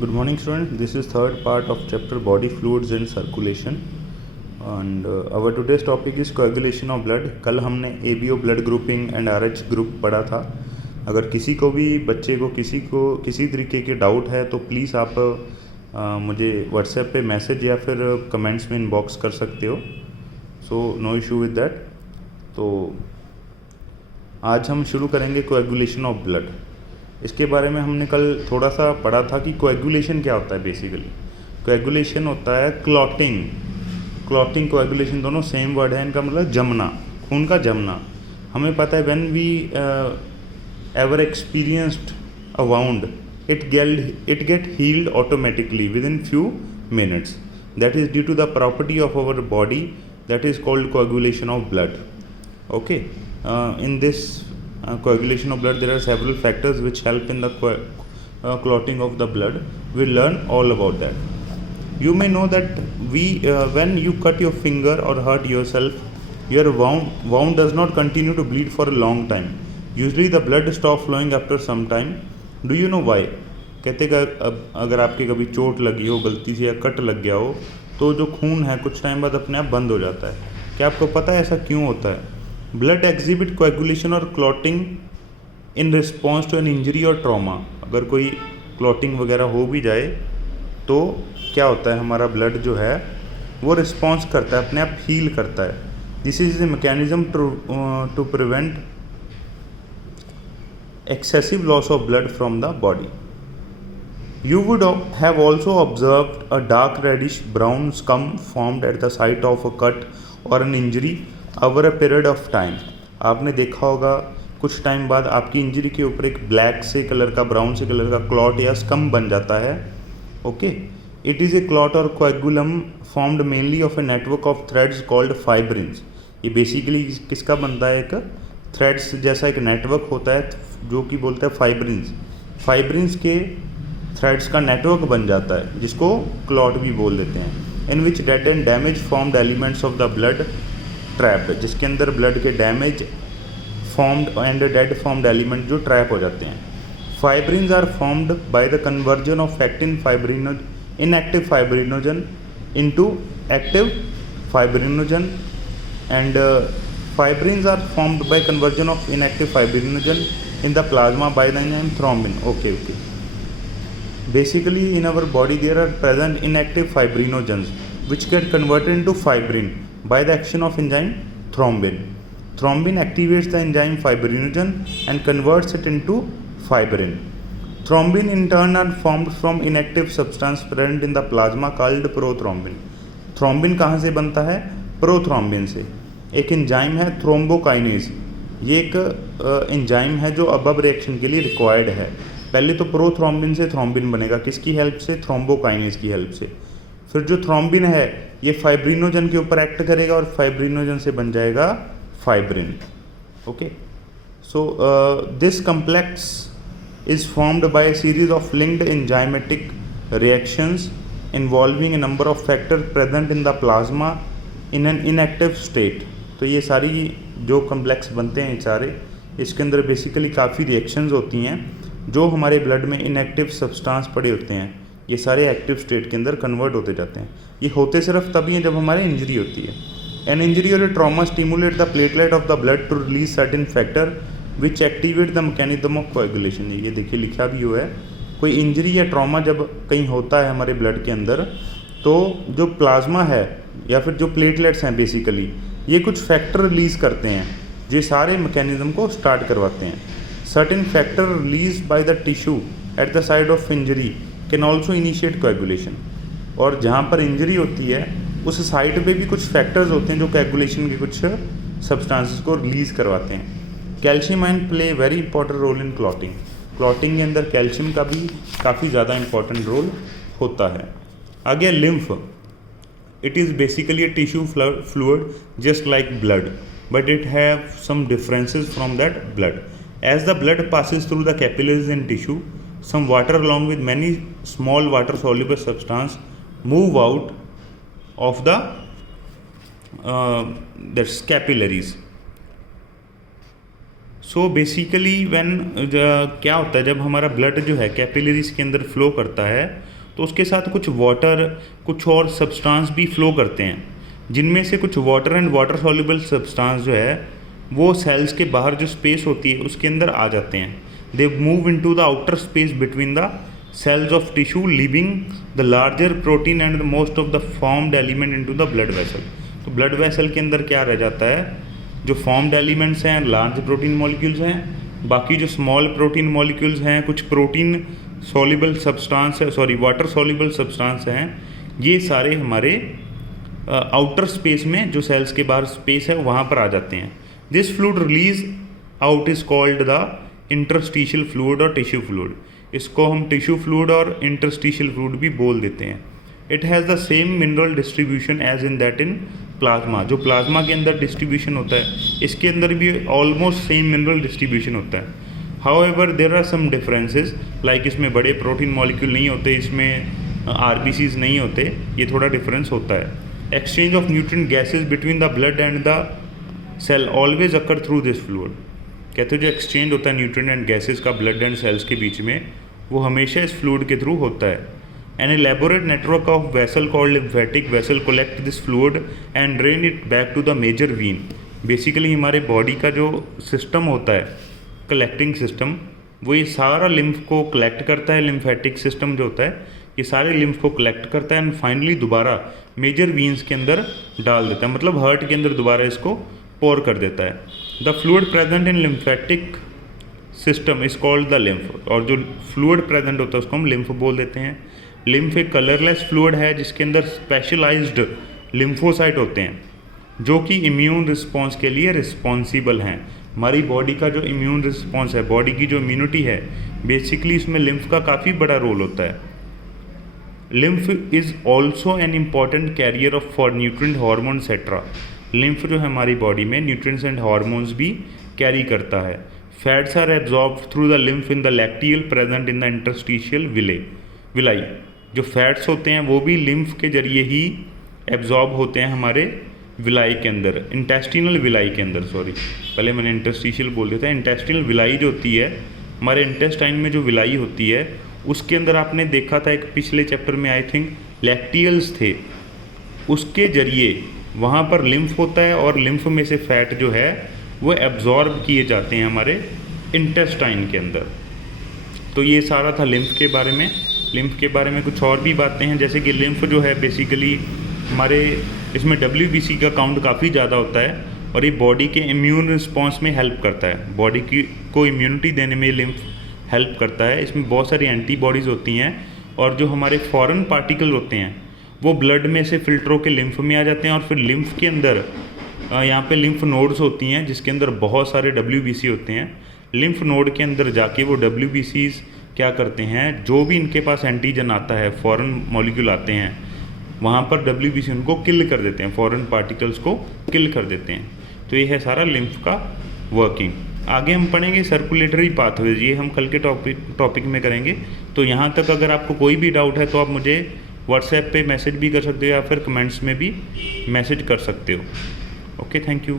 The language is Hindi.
Good morning, student. This is third part of chapter body fluids and circulation, and our today's topic is coagulation of blood. कल हमने ABO blood grouping and RH group पढ़ा था. अगर किसी को भी बच्चे को किसी तरीके की डाउट है तो प्लीज़ आप मुझे व्हाट्सएप पे मैसेज या फिर कमेंट्स में इनबॉक्स कर सकते हो. So no issue with that. तो आज हम शुरू करेंगे कोएगुलेशन ऑफ ब्लड. इसके बारे में हमने कल थोड़ा सा पढ़ा था कि कोएगुलेशन क्या होता है. बेसिकली कोएगुलेशन होता है क्लॉटिंग कोएगुलेशन दोनों सेम वर्ड है. इनका मतलब जमना, खून का जमना. हमें पता है when we ever experienced a wound it get healed automatically with in few minutes. That is due to the property of our body that is called coagulation of blood. Okay, in this coagulation of blood there are several factors which help in the clotting of the blood. We'll learn all about that. You may know that when you cut your finger or hurt yourself, your wound does not continue to bleed for a long time. Usually the blood stops flowing after some time. Do you know why? कहते अगर आपके कभी चोट लगी हो गलती से या कट लग गया हो तो जो खून है कुछ टाइम बाद अपने आप बंद हो जाता है. क्या आपको पता है ऐसा क्यों होता है? ब्लड एग्जिबिट कोएगुलेशन और clotting in response to an injury और ट्रॉमा. अगर कोई क्लॉटिंग वगैरह हो भी जाए तो क्या होता है, हमारा ब्लड जो है वो रिस्पॉन्स करता है, अपने आप हील करता है. This is the mechanism to prevent excessive loss of blood from the body. You would have also observed a dark reddish brown scum formed at the site of a cut or an injury over a period of time. आपने देखा होगा कुछ टाइम बाद आपकी इंजरी के ऊपर एक ब्लैक से कलर का, ब्राउन से कलर का क्लॉट या स्कम बन जाता है. Okay, it is a clot or coagulum formed mainly of a network of threads called fibrins. ये बेसिकली किसका बनता है? एक थ्रेड्स जैसा एक नेटवर्क होता है जो कि बोलते हैं फाइब्रिन्स. फाइब्रिन्स के थ्रेड्स का नेटवर्क बन जाता है जिसको क्लॉट भी बोल देते हैं. In which dead and damage formed elements of the blood trapped, जिसके अंदर ब्लड के damage formed and dead formed element जो ट्रैप हो जाते हैं. Fibrins are formed by the conversion of inactive fibrinogen into active fibrinogen and fibrins are formed by conversion of inactive fibrinogen in the plasma by the enzyme thrombin. Okay. Basically in our body there are present inactive fibrinogens which get converted into fibrin by the action of enzyme thrombin. Thrombin activates the enzyme fibrinogen and converts it into fibrin. Thrombin in turn are formed from inactive substance present in the plasma called prothrombin. Thrombin कहाँ से बनता है? प्रोथ्रोम्बिन से. एक एंजाइम है थ्रोम्बोकाइनेज. ये एक एंजाइम है जो अबव रिएक्शन के लिए रिक्वायर्ड है. पहले तो प्रोथ्रोम्बिन से थ्रोम्बिन बनेगा. किसकी हेल्प से? थ्रोम्बोकाइनेज की हेल्प से. फिर जो थ्रोम्बिन है ये फाइब्रिनोजन के ऊपर एक्ट करेगा और फाइब्रिनोजन से बन जाएगा fibrin. Okay, so this complex is formed by a series of linked enzymatic reactions involving A number of factor present in the plasma in an inactive state. तो ये सारी जो कम्प्लेक्स बनते हैं सारे, इसके अंदर बेसिकली काफ़ी रिएक्शंस होती हैं जो हमारे ब्लड में इनएक्टिव सब्सटेंस पड़े होते हैं. ये सारे एक्टिव स्टेट के अंदर कन्वर्ट होते जाते हैं. ये होते सिर्फ तभी हैं जब हमारे इंजरी होती है. एन इंजरी और trauma stimulate the platelet of the blood to release certain factor which activate the mechanism of coagulation. ये देखिए लिखा भी हुआ है. कोई इंजरी या ट्रॉमा जब कहीं होता है हमारे ब्लड के अंदर तो जो प्लाज्मा है या फिर जो प्लेटलेट्स हैं बेसिकली ये कुछ फैक्टर रिलीज़ करते हैं जो सारे मैकेनिज्म को स्टार्ट करवाते हैं. Certain factor released by the tissue at the site of injury can also initiate coagulation. और जहाँ पर इंजरी होती है उस साइट पे भी कुछ फैक्टर्स होते हैं जो कोएगुलेशन के कुछ सब्सटेंसेस को रिलीज़ करवाते हैं. Calcium ion play very important role in clotting. Clotting के अंदर कैल्शियम का भी काफ़ी ज़्यादा इंपॉर्टेंट रोल होता है. आगे lymph. It is basically a tissue fluid just like blood but it have some differences from that blood. As the blood passes through the capillaries and tissue, some water along with many small water soluble substance move out of the capillaries. So basically when क्या होता है, जब हमारा ब्लड जो है कैपिलरीज के अंदर फ्लो करता है तो उसके साथ कुछ वाटर, कुछ और सब्सटेंस भी फ्लो करते हैं, जिनमें से कुछ water and water soluble substance जो है वो सेल्स के बाहर जो स्पेस होती है उसके अंदर आ जाते हैं। They move into the outer space between the cells of tissue, leaving the larger protein and the most of the formed element into the blood vessel। तो blood vessel के अंदर क्या रह जाता है, जो formed elements हैं large protein molecules हैं, बाकी जो small protein molecules हैं, कुछ protein soluble substance है, water soluble substance हैं, ये सारे हमारे outer space में, जो cells के बाहर space है वहाँ पर आ जाते हैं। This fluid release out is called the interstitial fluid और tissue fluid। इसको हम टिश्यू फ्लूइड और इंटरस्टिशियल फ्लूइड भी बोल देते हैं। It has the same mineral distribution as in that in plasma. जो प्लाज्मा के अंदर डिस्ट्रीब्यूशन होता है, इसके अंदर भी ऑलमोस्ट सेम मिनरल डिस्ट्रीब्यूशन होता है। However there are some differences, like इसमें बड़े प्रोटीन मॉलिक्यूल नहीं होते, इसमें आरबीसीज नहीं होते, ये थोड़ा डिफरेंस होता है। Exchange of nutrient gases between the blood and the cell always occur through this fluid. कहते हैं जो एक्सचेंज होता है न्यूट्रिएंट एंड गैसेज का ब्लड एंड सेल्स के बीच में, वो हमेशा इस फ्लूइड के थ्रू होता है। An elaborate network of vessel called lymphatic vessel collect this fluid and drain it back to the major vein. Basically हमारे बॉडी का जो सिस्टम होता है, कलेक्टिंग सिस्टम, वो ये सारा लिम्फ को कलेक्ट करता है। लिम्फेटिक सिस्टम जो होता है ये सारे लिम्फ को कलेक्ट करता है एंड फाइनली दोबारा मेजर वीन्स के अंदर डाल देता है, मतलब हार्ट के अंदर दोबारा इसको पोर कर देता है। The fluid present in lymphatic system is called the lymph. और जो फ्लूइड प्रेजेंट होता है उसको हम लिम्फ बोल देते हैं। लिम्फ एक कलरलेस फ्लूइड है जिसके अंदर स्पेशलाइज्ड लिम्फोसाइट होते हैं जो कि इम्यून रिस्पॉन्स के लिए रिस्पॉन्सिबल हैं। हमारी बॉडी का जो इम्यून रिस्पॉन्स है, बॉडी की जो इम्यूनिटी है, बेसिकली इसमें लिम्फ का काफ़ी बड़ा रोल होता है। Lymph is also an important carrier of for nutrient hormone etcetera. Lymph जो है हमारी बॉडी में न्यूट्रिएंट्स एंड हार्मोन्स भी कैरी करता है। Fats are absorb through the lymph in the lacteal present in the interstitial villi. जो फैट्स होते हैं वो भी लिम्फ के जरिए ही एब्जॉर्ब होते हैं हमारे विलाई के अंदर, इंटेस्टिनल विलाई के अंदर, पहले मैंने इंटरस्टिशियल बोल दिया था। इंटेस्टिनल विलाई जो होती है, हमारे इंटेस्टाइन में जो विलाई होती है उसके अंदर आपने देखा था एक पिछले चैप्टर में आई थिंक लैक्टियल्स थे, उसके जरिए वहाँ पर लिम्फ होता है और लिम्फ में से फैट जो है वो एब्जॉर्ब किए जाते हैं हमारे इंटेस्टाइन के अंदर। तो ये सारा था लिम्फ के बारे में। लिम्फ के बारे में कुछ और भी बातें हैं, जैसे कि लिम्फ जो है बेसिकली हमारे इसमें WBC का काउंट काफ़ी ज़्यादा होता है और ये बॉडी के इम्यून रिस्पॉन्स में हेल्प करता है। बॉडी की को इम्यूनिटी देने में लिम्फ हेल्प करता है। इसमें बहुत सारी एंटीबॉडीज़ होती हैं और जो हमारे फॉरेन पार्टिकल होते हैं वो ब्लड में से फिल्टर होकर लिम्फ में आ जाते हैं और फिर लिम्फ के अंदर यहाँ पे लिम्फ नोड्स होती हैं जिसके अंदर बहुत सारे WBC होते हैं। लिम्फ नोड के अंदर जाके वो WBCs क्या करते हैं, जो भी इनके पास एंटीजन आता है, फॉरेन मॉलिक्यूल आते हैं, वहाँ पर WBC उनको किल कर देते हैं, फॉरेन पार्टिकल्स को किल कर देते हैं। तो ये है सारा लिम्फ का वर्किंग। आगे हम पढ़ेंगे सर्कुलेटरी पाथवेज, ये हम कल के टॉपिक में करेंगे। तो यहाँ तक अगर आपको कोई भी डाउट है तो आप मुझे व्हाट्सएप पे मैसेज भी कर सकते हो या फिर कमेंट्स में भी मैसेज कर सकते हो। Okay, thank you.